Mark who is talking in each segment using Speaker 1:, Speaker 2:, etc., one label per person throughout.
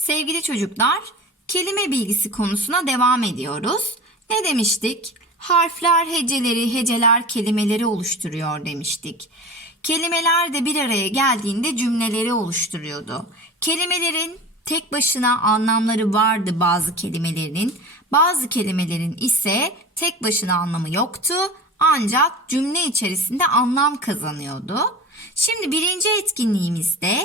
Speaker 1: Sevgili çocuklar, kelime bilgisi konusuna devam ediyoruz. Ne demiştik? Harfler heceleri, heceler kelimeleri oluşturuyor demiştik. Kelimeler de bir araya geldiğinde cümleleri oluşturuyordu. Kelimelerin tek başına anlamları vardı bazı kelimelerin. Bazı kelimelerin ise tek başına anlamı yoktu. Ancak cümle içerisinde anlam kazanıyordu. Şimdi birinci etkinliğimizde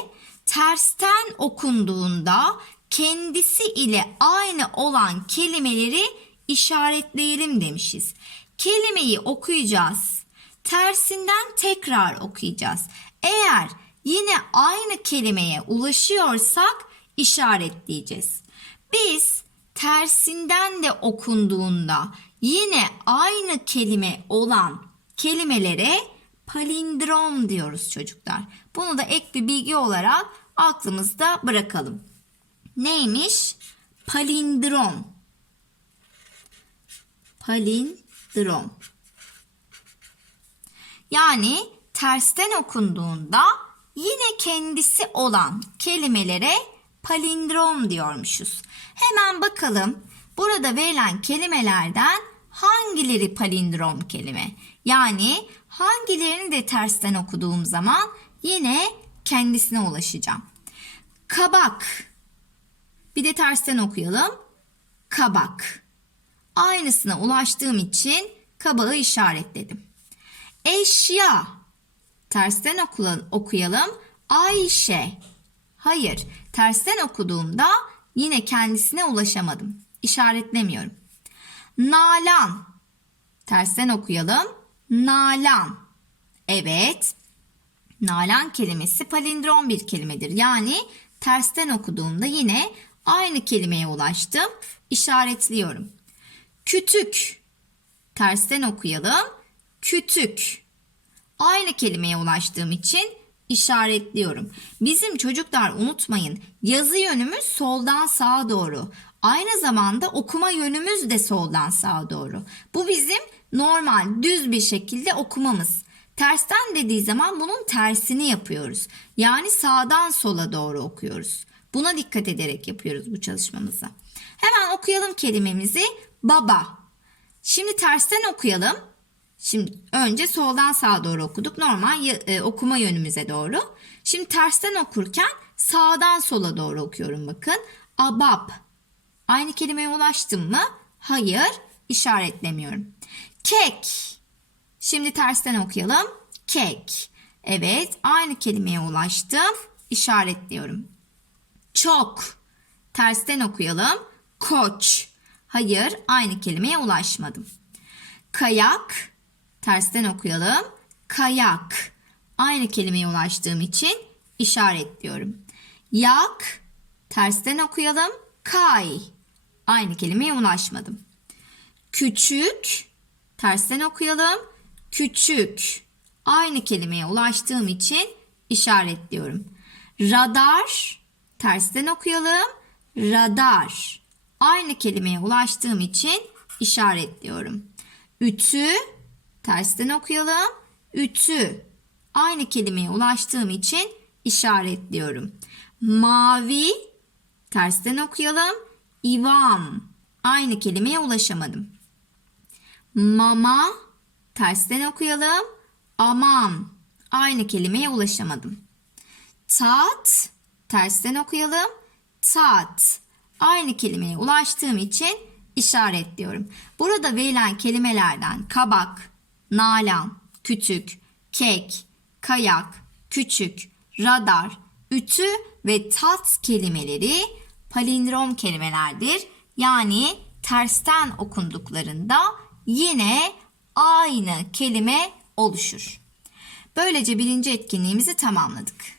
Speaker 1: tersten okunduğunda kendisi ile aynı olan kelimeleri işaretleyelim demişiz. Kelimeyi okuyacağız. Tersinden tekrar okuyacağız. Eğer yine aynı kelimeye ulaşıyorsak işaretleyeceğiz. Biz tersinden de okunduğunda yine aynı kelime olan kelimelere palindrom diyoruz çocuklar. Bunu da ek bir bilgi olarak aklımızda bırakalım. Neymiş? Palindrom. Palindrom. Yani tersten okunduğunda yine kendisi olan kelimelere palindrom diyormuşuz. Hemen bakalım burada verilen kelimelerden hangileri palindrom kelime? Yani hangilerini de tersten okuduğum zaman yine kendisine ulaşacağım. Kabak. Bir de tersten okuyalım. Kabak. Aynısına ulaştığım için kabağı işaretledim. Eşya. Tersten okuyalım. Ayşe. Hayır, tersten okuduğumda yine kendisine ulaşamadım. İşaretlemiyorum. Nalan. Tersten okuyalım. Nalan. Evet. Nalan kelimesi palindrom bir kelimedir. Yani tersten okuduğumda yine aynı kelimeye ulaştım. İşaretliyorum. Kütük. Tersten okuyalım. Kütük. Aynı kelimeye ulaştığım için işaretliyorum. Bizim çocuklar unutmayın yazı yönümüz soldan sağa doğru. Aynı zamanda okuma yönümüz de soldan sağa doğru. Bu bizim normal düz bir şekilde okumamız. Tersten dediği zaman bunun tersini yapıyoruz. Yani sağdan sola doğru okuyoruz. Buna dikkat ederek yapıyoruz bu çalışmamızı. Hemen okuyalım kelimemizi. Baba. Şimdi tersten okuyalım. Şimdi önce soldan sağa doğru okuduk. Normal e, okuma yönümüze doğru. Şimdi tersten okurken sağdan sola doğru okuyorum bakın. Abab. Aynı kelimeye ulaştım mı? Hayır. işaretlemiyorum. Kek. Şimdi tersten okuyalım. Kek. Evet, aynı kelimeye ulaştım. İşaretliyorum. Çok. Tersten okuyalım. Koç. Hayır, aynı kelimeye ulaşmadım. Kayak. Tersten okuyalım. Kayak. Aynı kelimeye ulaştığım için işaretliyorum. Yak. Tersten okuyalım. Kay. Aynı kelimeye ulaşmadım. Küçük. Tersten okuyalım. Küçük. Aynı kelimeye ulaştığım için işaretliyorum. Radar. Tersten okuyalım. Radar. Aynı kelimeye ulaştığım için işaretliyorum. Ütü. Tersten okuyalım. Ütü. Aynı kelimeye ulaştığım için işaretliyorum. Mavi. Tersten okuyalım. İvam. Aynı kelimeye ulaşamadım. Mama. Tersten okuyalım. Amam. Aynı kelimeye ulaşamadım. Tat. Tersten okuyalım. Tat. Aynı kelimeye ulaştığım için işaretliyorum. Burada verilen kelimelerden kabak, nalan, kütük, kek, kayak, küçük, radar, ütü ve tat kelimeleri palindrom kelimelerdir. Yani tersten okunduklarında yine aynı kelime oluşur. Böylece birinci etkinliğimizi tamamladık.